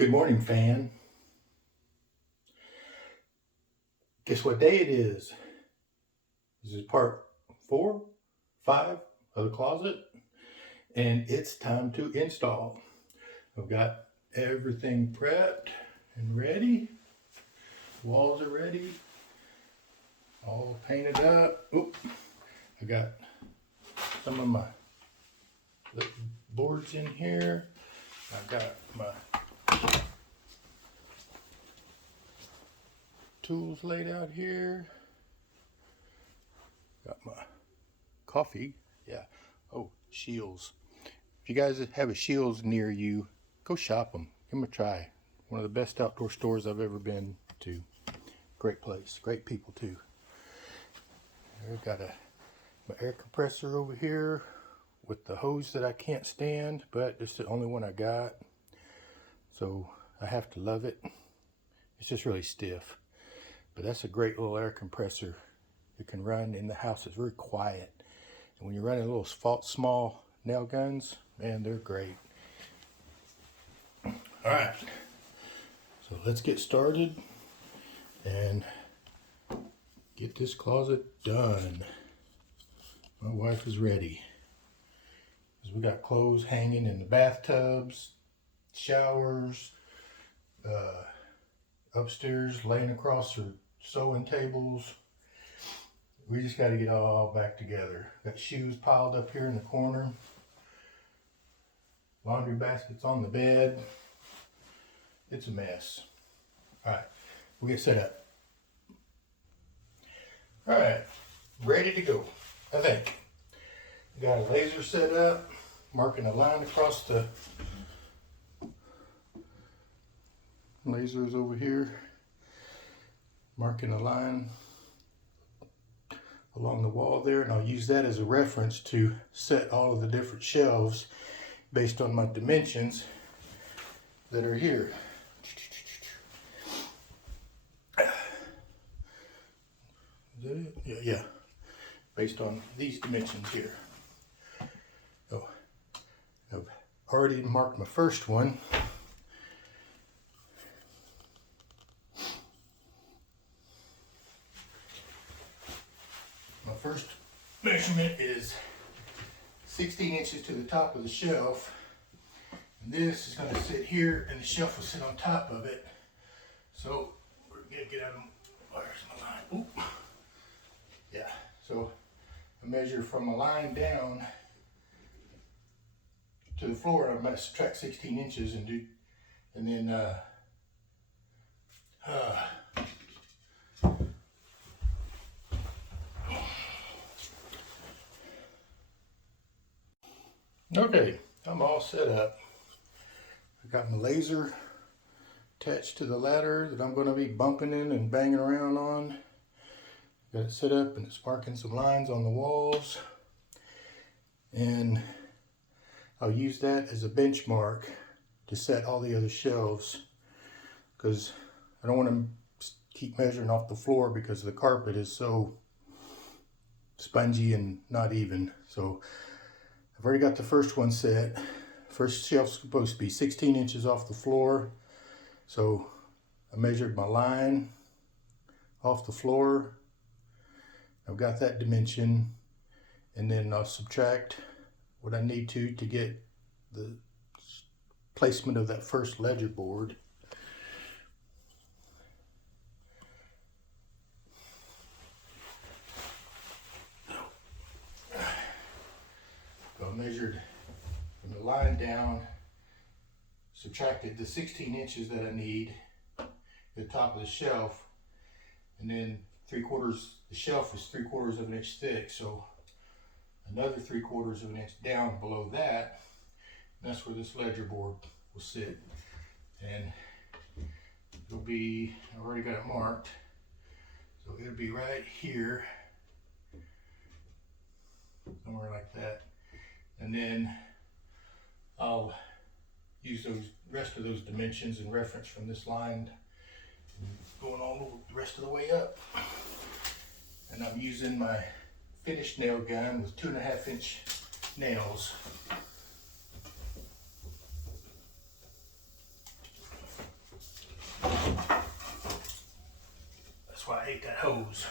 Good morning, fan. Guess what day it is? This is part 4, 5 of the closet, and it's time to install. I've got everything prepped and ready. Walls are ready, all painted up. Oop, I got some of my boards in here. I've got my tools laid out here. Got my coffee. Yeah. Oh, Shields. If you guys have a Shields near you, go shop them. Give them a try. One of the best outdoor stores I've ever been to. Great place. Great people too. I've got my air compressor over here with the hose that I can't stand, but it's the only one I got. So I have to love it. It's just really stiff. But that's a great little air compressor. You can run in the house. It's very quiet. And when you're running little small nail guns, man, they're great. All right. So let's get started and get this closet done. My wife is ready. We got clothes hanging in the bathtubs, showers, upstairs laying across her sewing tables. We just got to get all back together. Got shoes piled up here in the corner. Laundry baskets on the bed. It's a mess. All right, we'll get set up. All right, ready to go, I think. Got a laser set up, marking a line across the lasers over here. Marking a line along the wall there, and I'll use that as a reference to set all of the different shelves based on my dimensions that are here. Is that it? Yeah. Based on these dimensions here. So I've already marked my first one. My first measurement is 16 inches to the top of the shelf. And this is going to sit here and the shelf will sit on top of it. So we're going to get out of, where's my line? Oop. Yeah, so I measure from a line down to the floor, and I'm going to subtract 16 inches and do, and then okay, I'm all set up. I got my laser attached to the ladder that I'm going to be bumping in and banging around on. Got it set up and it's marking some lines on the walls. And I'll use that as a benchmark to set all the other shelves, because I don't want to keep measuring off the floor because the carpet is so spongy and not even. So I've already got the first one set. First shelf's supposed to be 16 inches off the floor. So I measured my line off the floor. I've got that dimension, and then I'll subtract what I need to get the placement of that first ledger board. So I measured from the line down, subtracted the 16 inches that I need at the top of the shelf, and then the shelf is 3/4 of an inch thick, so another 3/4 of an inch down below that, that's where this ledger board will sit. And it'll be, I've already got it marked, so it'll be right here, somewhere like that. And then I'll use those rest of those dimensions and reference from this line going all the rest of the way up. And I'm using my finished nail gun with 2.5 inch nails. That's why I hate that hose.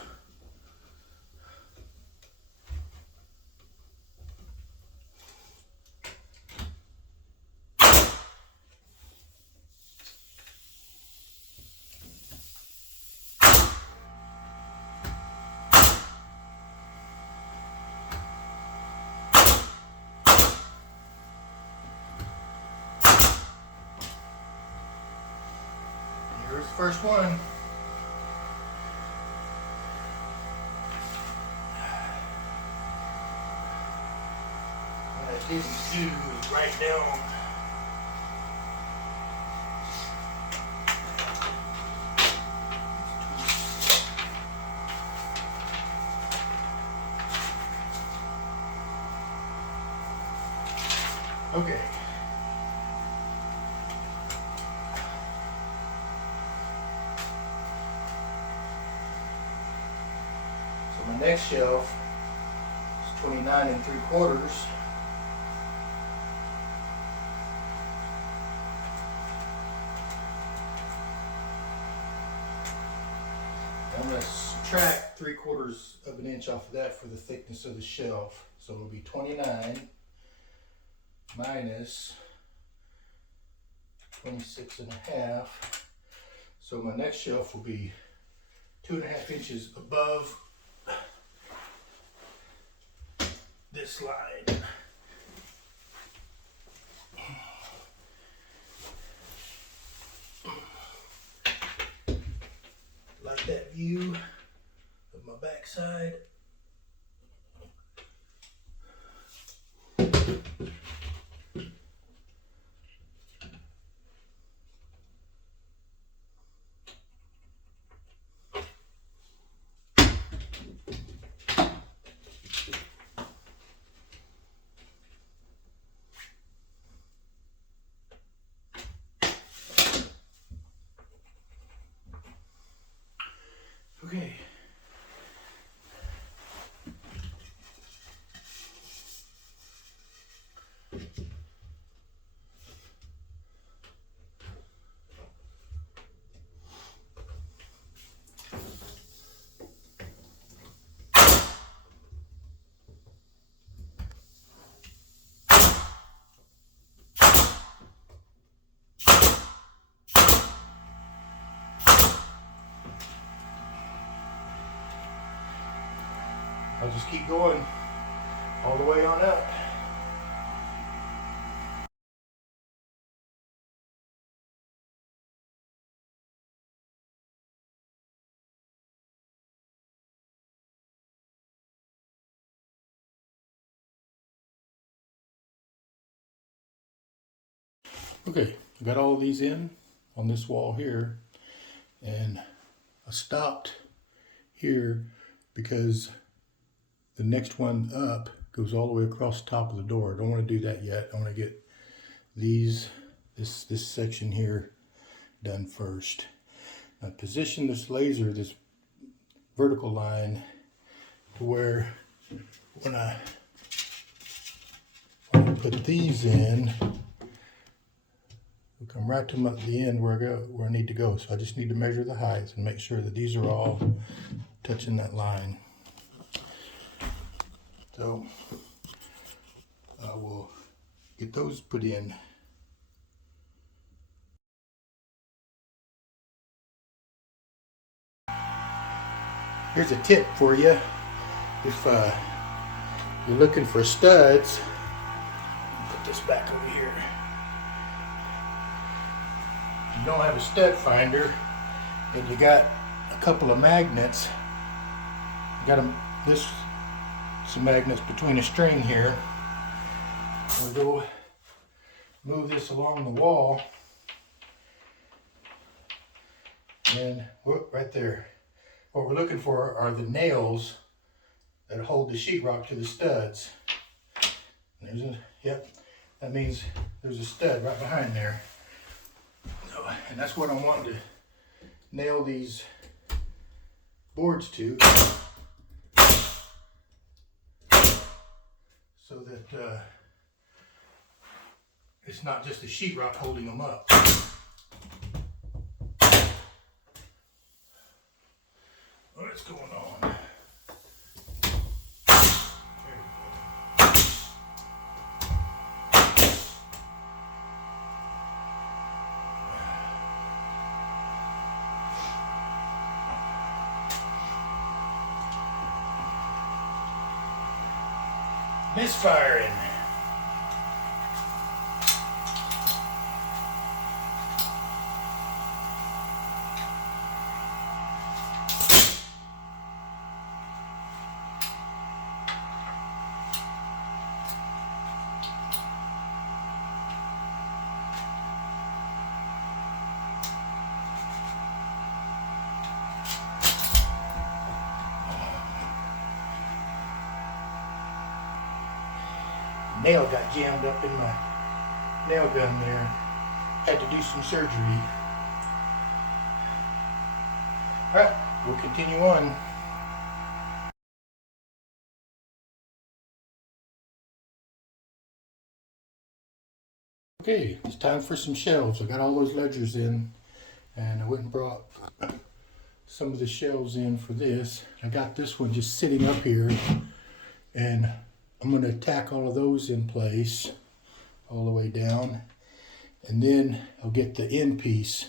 Here's the first one. What I didn't do is write down okay. So my next shelf is 29 3/4. I'm going to subtract 3/4 of an inch off of that for the thickness of the shelf. So it'll be 29 minus 26.5. So my next shelf will be 2.5 inches above this line. Like that view of my backside. Okay. I'll just keep going all the way on up. Okay, I got all these in on this wall here, and I stopped here because the next one up goes all the way across the top of the door. I don't want to do that yet. I want to get this section here done first. Now position this laser, this vertical line, to where when I put these in, we'll come right to the end where I need to go. So I just need to measure the heights and make sure that these are all touching that line. So I will get those put in. Here's a tip for you. If you're looking for studs, put this back over here. If you don't have a stud finder and you got a couple of magnets, you got some magnets between a string here. We'll go move this along the wall, and whoop, right there. What we're looking for are the nails that hold the sheetrock to the studs. Yep, that means there's a stud right behind there. So, and that's what I'm wanting to nail these boards to, so that it's not just the sheetrock holding them up. Misfiring. Nail got jammed up in my nail gun there. Had to do some surgery. Alright, we'll continue on. Okay, it's time for some shelves. I got all those ledgers in, and I went and brought some of the shelves in for this. I got this one just sitting up here, and I'm going to tack all of those in place all the way down, and then I'll get the end piece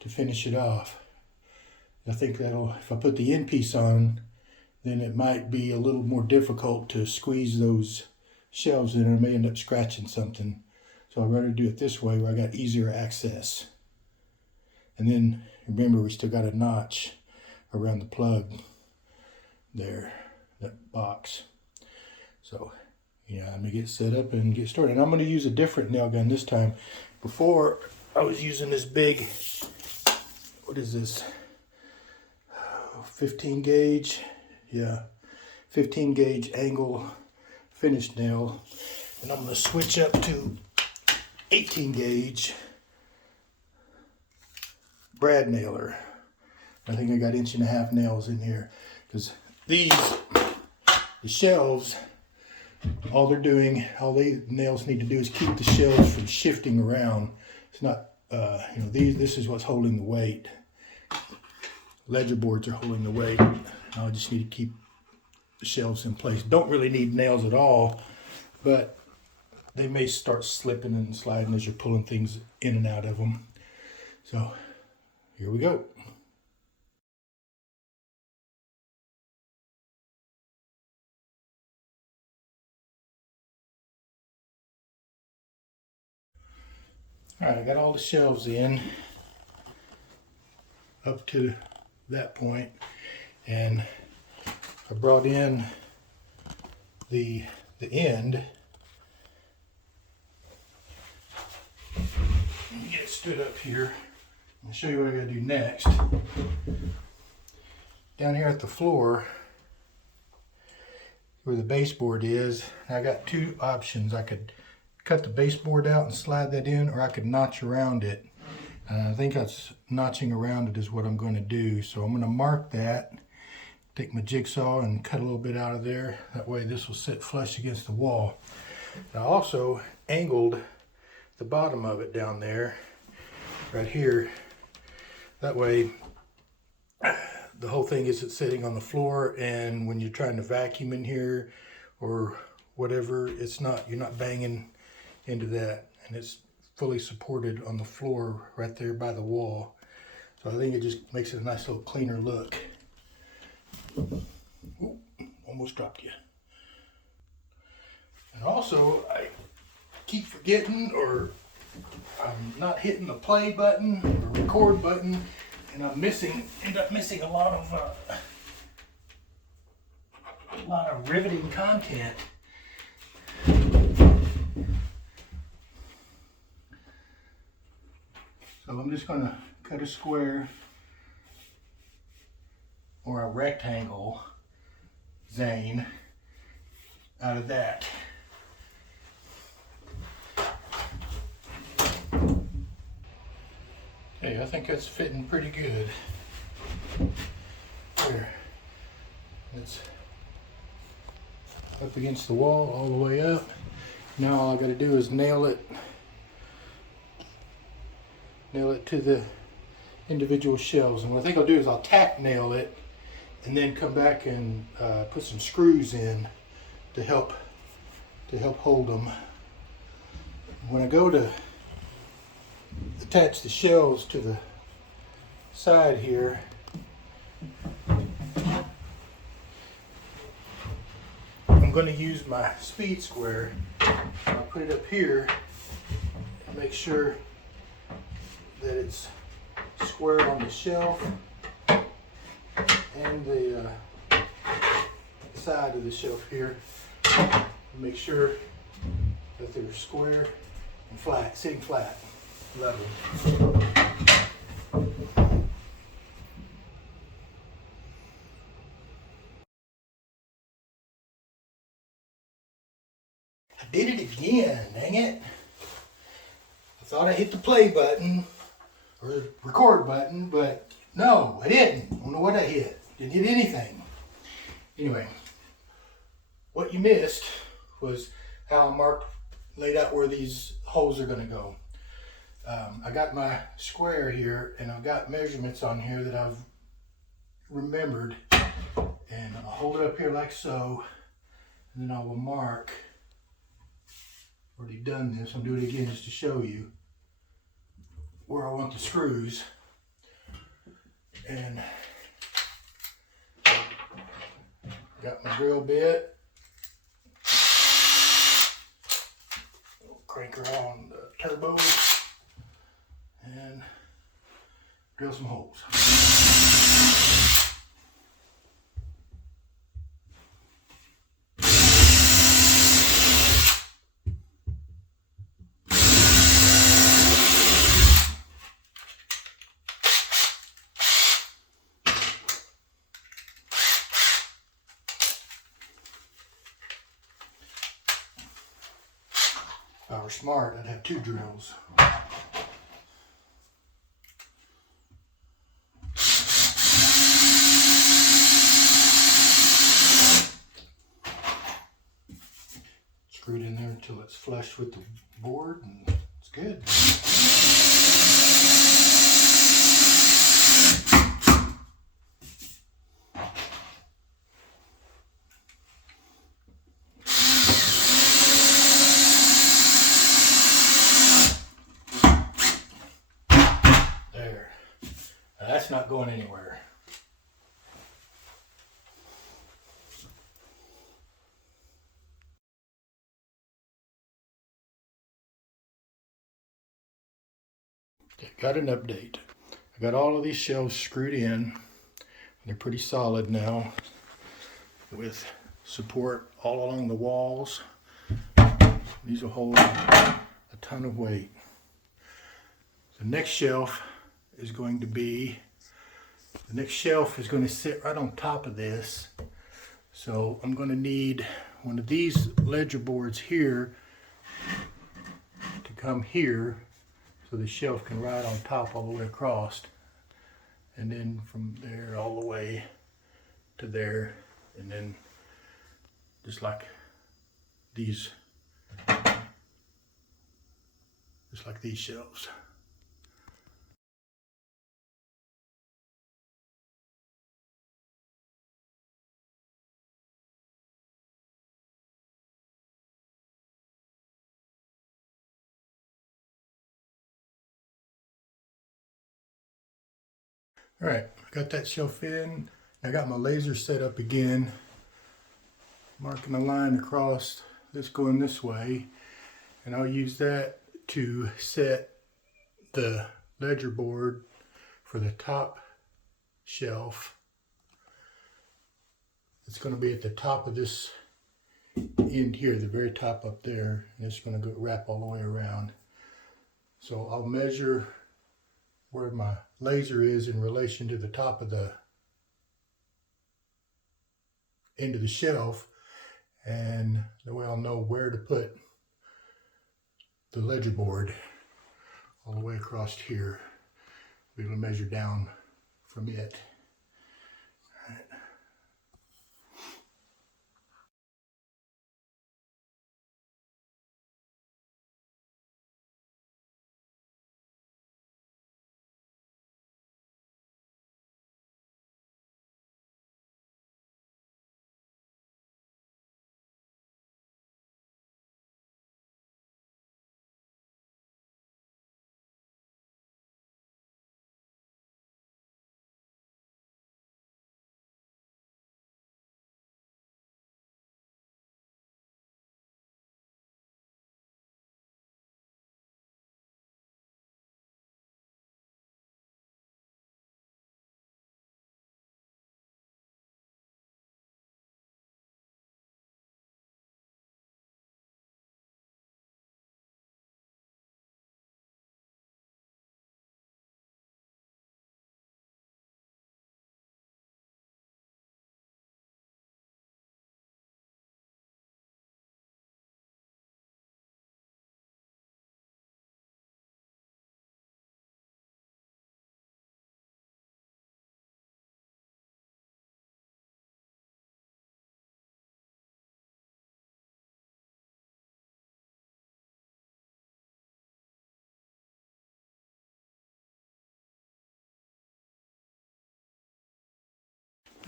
to finish it off. I think that'll, if I put the end piece on, then it might be a little more difficult to squeeze those shelves in, and I may end up scratching something. So I'd rather do it this way where I got easier access. And then remember, we still got a notch around the plug there, that box. So yeah, I'm gonna get set up and get started. And I'm gonna use a different nail gun this time. Before I was using this big, what is this? 15 gauge, yeah, 15 gauge angle finish nail. And I'm gonna switch up to 18 gauge brad nailer. I think I got 1.5 inch nails in here, because the shelves, all they're doing, all the nails need to do is keep the shelves from shifting around. It's not, you know, this is what's holding the weight. Ledger boards are holding the weight. I just need to keep the shelves in place. Don't really need nails at all, but they may start slipping and sliding as you're pulling things in and out of them. So here we go. All right, I got all the shelves in up to that point, and I brought in the end. Let me get it stood up here. I'll show you what I gotta do next. Down here at the floor, where the baseboard is, I got two options. I could cut the baseboard out and slide that in, or I could notch around it. I think that's notching around it is what I'm going to do. So I'm going to mark that, take my jigsaw and cut a little bit out of there. That way this will sit flush against the wall. I also angled the bottom of it down there, right here. That way the whole thing isn't sitting on the floor, and when you're trying to vacuum in here or whatever, it's not, you're not banging into that, and it's fully supported on the floor right there by the wall. So I think it just makes it a nice little cleaner look. Ooh, almost dropped you. And also, I keep forgetting, or I'm not hitting the play button or record button, and I'm end up missing a lot of riveting content. So I'm just going to cut a square or a rectangle zane out of that. Okay, I think that's fitting pretty good. There. It's up against the wall all the way up. Now all I got to do is nail it to the individual shelves. And what I think I'll do is I'll tack nail it and then come back and put some screws in to help hold them. When I go to attach the shelves to the side here, I'm going going to use my speed square. I'll put it up here and make sure that it's square on the shelf and the side of the shelf here. Make sure that they're square and flat, sitting flat, level. I did it again, dang it. I thought I hit the play button or the record button, but no, I didn't. I don't know what I hit. Didn't hit anything. Anyway, what you missed was how I laid out where these holes are going to go. I got my square here and I've got measurements on here that I've remembered, and I'll hold it up here like so, and then I will mark. Already done this. I'll do it again just to show you where I want the screws. And got my drill bit. Crank her on the turbo and drill some holes. If I were smart, I'd have 2 drills. Screw it in there until it's flush with the board, and it's good. There. Now that's not going anywhere. Okay, got an update. I got all of these shelves screwed in. They're pretty solid now with support all along the walls. These will hold a ton of weight. The next shelf is going to sit right on top of this. So I'm going to need one of these ledger boards here to come here so the shelf can ride on top all the way across. And then from there all the way to there, and then just like these shelves. All right, I got that shelf in. I got my laser set up again, marking a line across this going this way, and I'll use that to set the ledger board for the top shelf. It's going to be at the top of this end here, the very top up there, and it's going to go wrap all the way around. So I'll measure where my laser is in relation to the top of the end of the shelf, and that way I'll know where to put the ledger board all the way across here. Be able to measure down from it.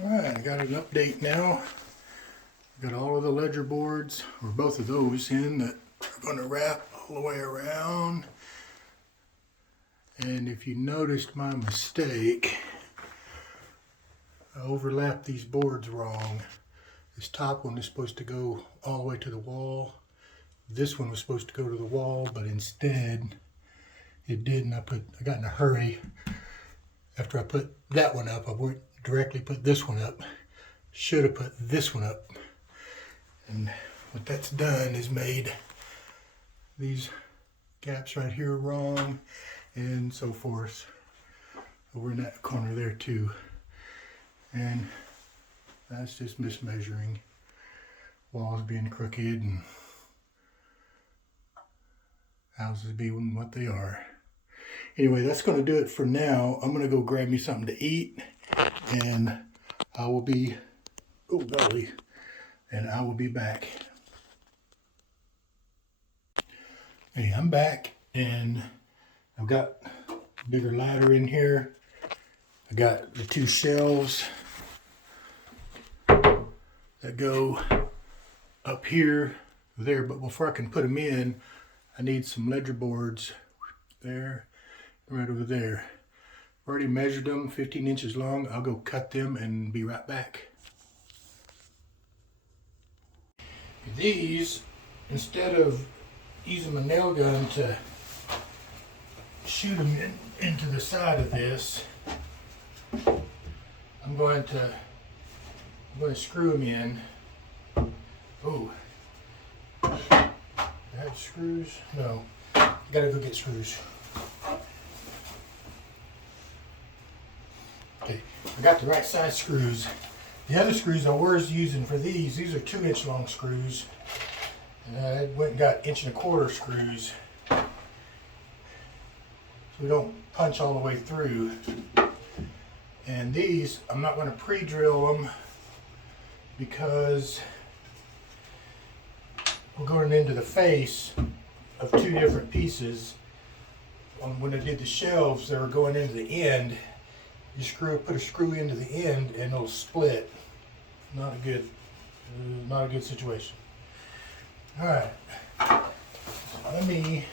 Alright, I got an update now. Got all of the ledger boards, or both of those in, that are going to wrap all the way around. And if you noticed my mistake, I overlapped these boards wrong. This top one is supposed to go all the way to the wall. This one was supposed to go to the wall, but instead it didn't. I got in a hurry. After I put that one up, I went directly put this one up. Should have put this one up. And what that's done is made these gaps right here wrong, and so forth over in that corner there too. And that's just mismeasuring, walls being crooked and houses being what they are. Anyway, that's going to do it for now. I'm going to go grab me something to eat, and I will be, oh golly, and I will be back. Hey, I'm back, and I've got a bigger ladder in here. I got the two shelves that go up here, there, but before I can put them in, I need some ledger boards there, right over there. I've already measured them, 15 inches long. I'll go cut them and be right back. These, instead of using my nail gun to shoot them into the side of this, I'm going to screw them in. Oh, do I have screws? No, I gotta go get screws. Okay, I got the right size screws. The other screws I was using for these are 2-inch long screws. And I went and got 1.25 inch screws. So we don't punch all the way through. And these, I'm not going to pre-drill them because we're going into the face of 2 different pieces. When I did the shelves, they were going into the end. You put a screw into the end and it'll split. Not a good situation. All right, let me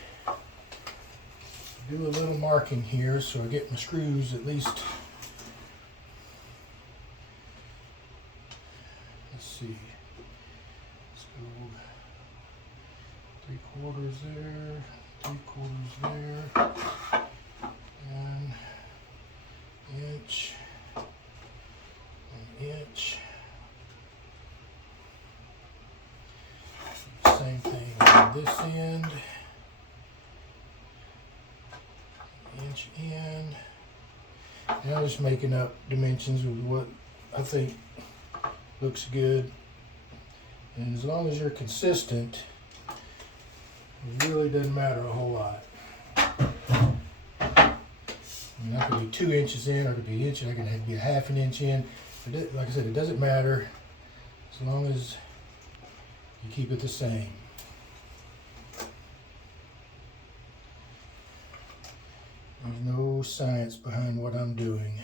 do a little marking here so I get my screws at least. Let's see. Let's go 3/4 there, 3/4 there, and inch, an inch. Same thing on this end, inch in. And I'm just making up dimensions with what I think looks good. And as long as you're consistent, it really doesn't matter a whole lot. I mean, that could be 2 inches in, or it could be an inch, and I could be a 1/2 inch in. But like I said, it doesn't matter as long as you keep it the same. There's no science behind what I'm doing.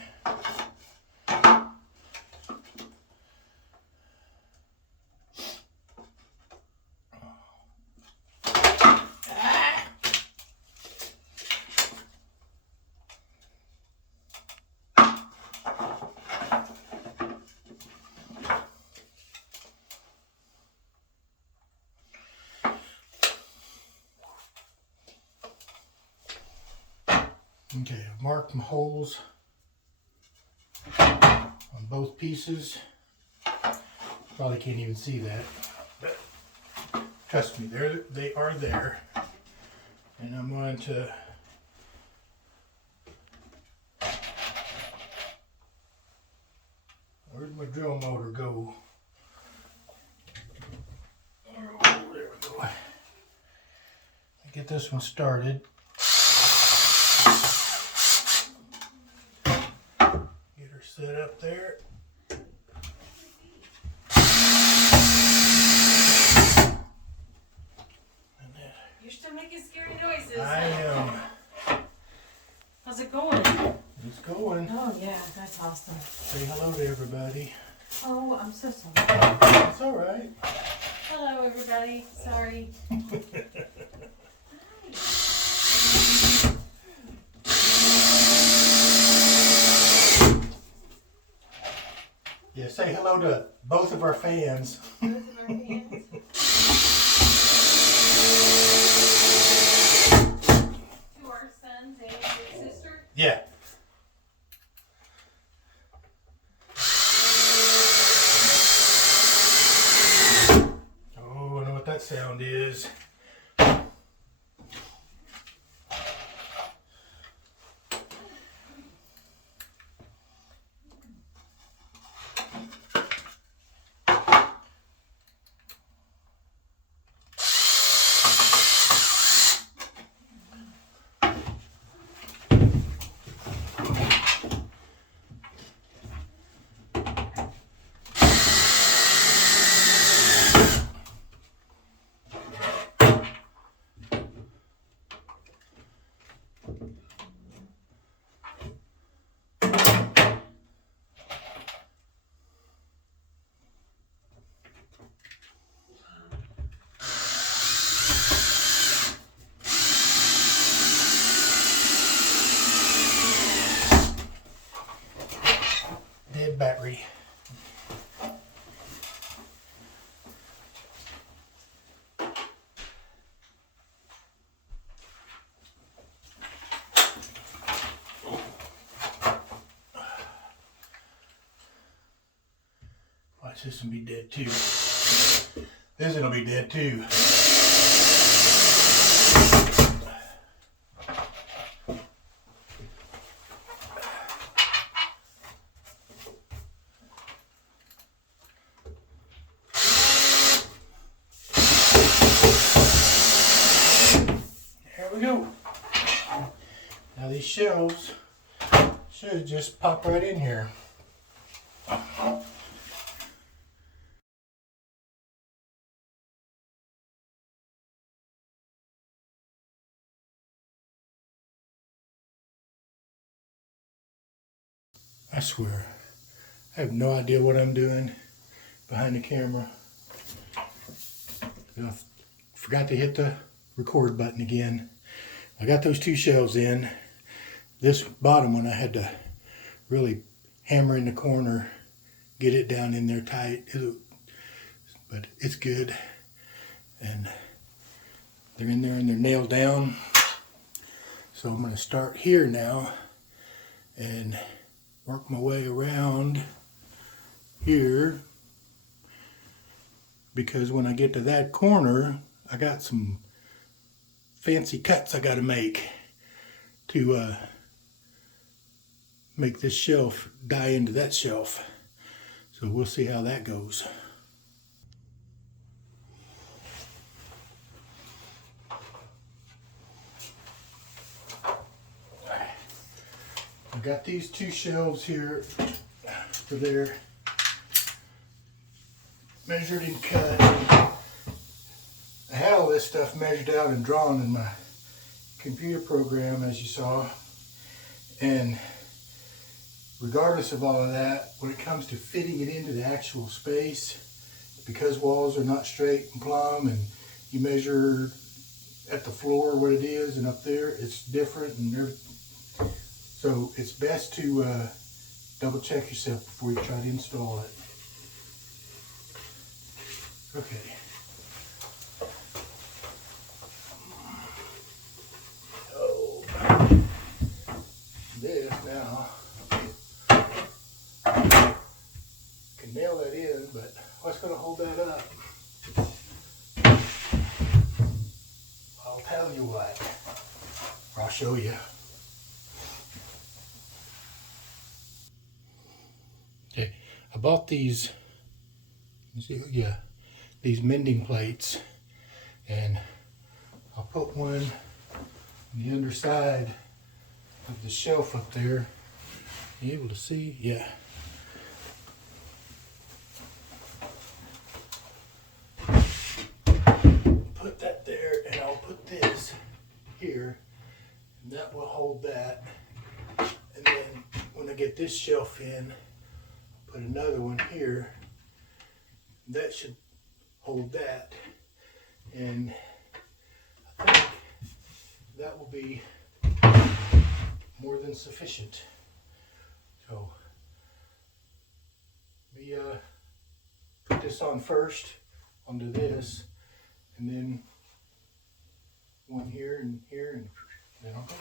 Okay, I've marked my holes on both pieces. Probably can't even see that, but trust me, they are there. And I'm going to where'd my drill motor go? Oh, there we go. Get this one started. Get her set up there. You're still making scary noises. I am. How's it going? It's going. Oh yeah, that's awesome. Say hello to everybody. Oh, I'm so sorry. It's all right. Hello everybody. Sorry. Yeah, say hello to both of our fans. Both of our hands. To our sons and your sister. Yeah. Oh, I know what that sound is. Dead battery. Watch this one be dead too. This one'll be dead too. There we go. Now these shelves should just pop right in here. I swear, I have no idea what I'm doing behind the camera. I forgot to hit the record button again. I got those two shelves in. This bottom one I had to really hammer in the corner, get it down in there tight. But it's good. And they're in there and they're nailed down. So I'm going to start here now and work my way around here, because when I get to that corner I got some fancy cuts I got to make to make this shelf die into that shelf. So we'll see how that goes. I've got these two shelves here for there, measured and cut. I had all this stuff measured out and drawn in my computer program, as you saw. And regardless of all of that, when it comes to fitting it into the actual space, because walls are not straight and plumb, and you measure at the floor what it is, and up there it's different, and everything. So it's best to double check yourself before you try to install it. Okay. Oh, this now can nail that in, but what's going to hold that up? I'll tell you what. I'll show you. Okay, I bought these, these mending plates, and I'll put one on the underside of the shelf up there. Are you able to see? Yeah. Put that there, and I'll put this here, and that will hold that. And then get this shelf in, put another one here. That should hold that. And I think that will be more than sufficient. So we put this on first, onto this, and then one here and then I'll go.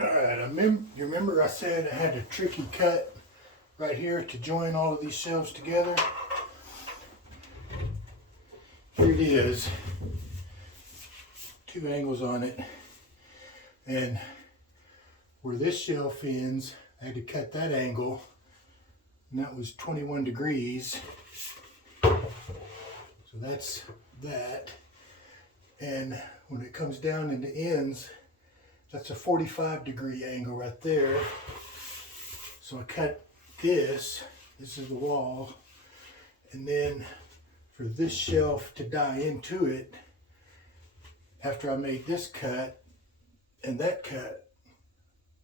Alright, you remember I said I had a tricky cut right here to join all of these shelves together? Here it is. 2 angles on it. And where this shelf ends, I had to cut that angle. And that was 21 degrees. So that's that. And when it comes down in the ends, that's a 45-degree angle right there. So I cut this. This is the wall. And then for this shelf to die into it, after I made this cut and that cut,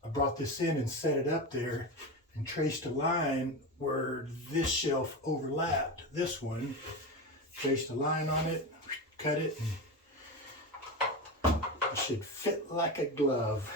I brought this in and set it up there and traced a line where this shelf overlapped this one. Traced a line on it, cut it, and it should fit like a glove.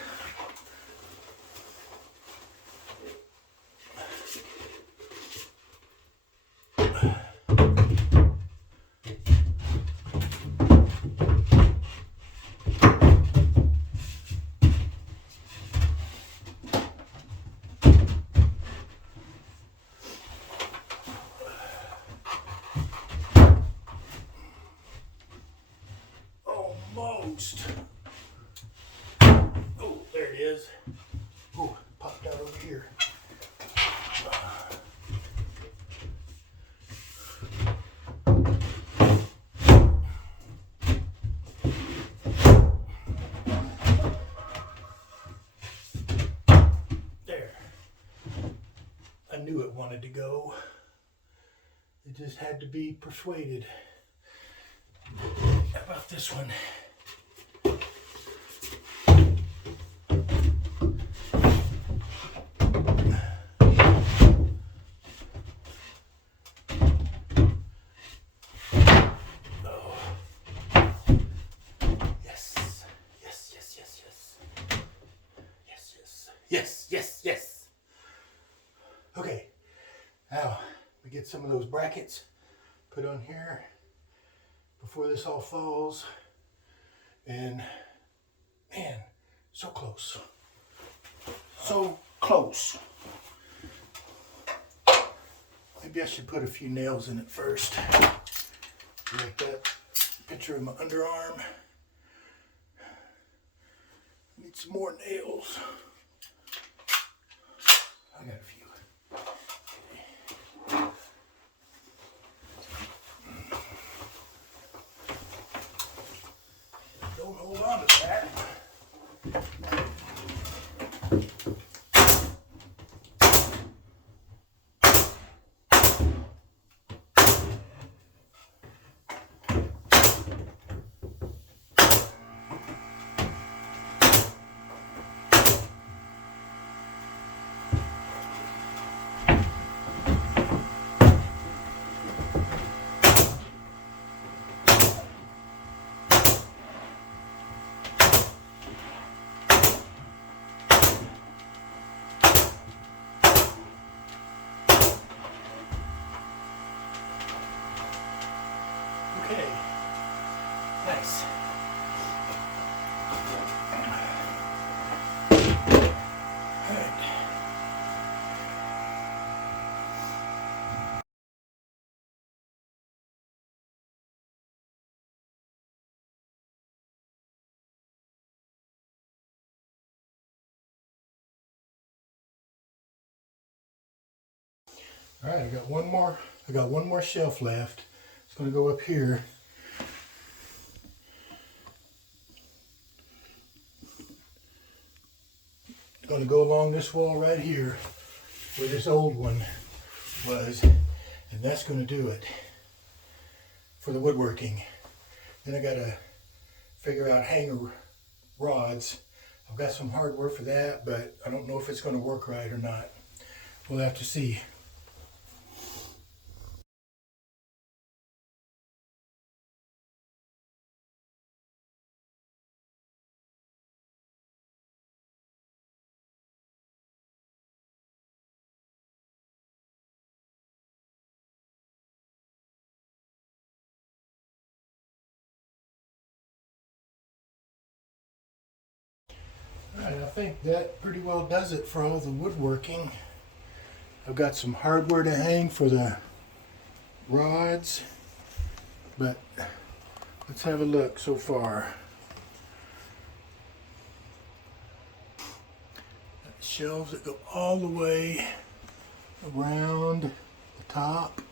Almost. Oh, there it is. Oh, popped out over here. There. I knew it wanted to go. It just had to be persuaded. How about this one? Yes. Okay, now we get some of those brackets put on here before this all falls. And man, so close. So close. Maybe I should put a few nails in it first. Like that picture of my underarm. Need some more nails. I got a few. Don't hold on to that. All right, I got one more shelf left. It's going to go up here. It's going to go along this wall right here where this old one was, and that's going to do it for the woodworking. Then I got to figure out hanger rods. I've got some hardware for that, but I don't know if it's going to work right or not. We'll have to see. Alright, I think that pretty well does it for all the woodworking. I've got some hardware to hang for the rods, but let's have a look so far. Got shelves that go all the way around the top.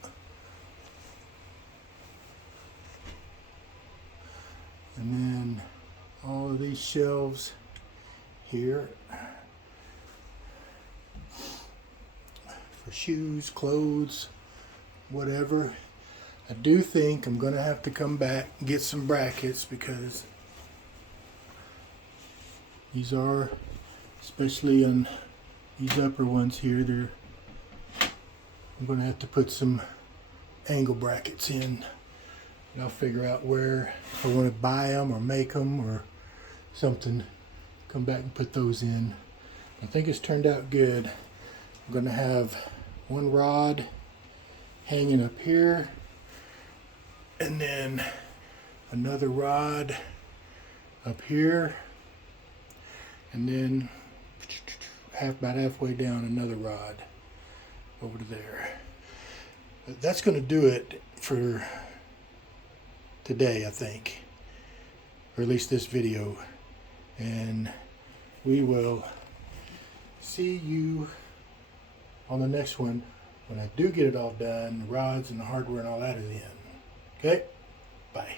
And then all of these shelves here for shoes, clothes, whatever. I do think I'm going to have to come back and get some brackets because these are, especially on these upper ones here, I'm going to have to put some angle brackets in. And I'll figure out where, if I want to buy them or make them or something, come back and put those in. I think it's turned out good. I'm going to have one rod hanging up here, and then another rod up here, and then about halfway down another rod over to there. That's going to do it for today, I think, or at least this video, and we will see you on the next one when I do get it all done, the rods and the hardware and all that is in. Okay? Bye.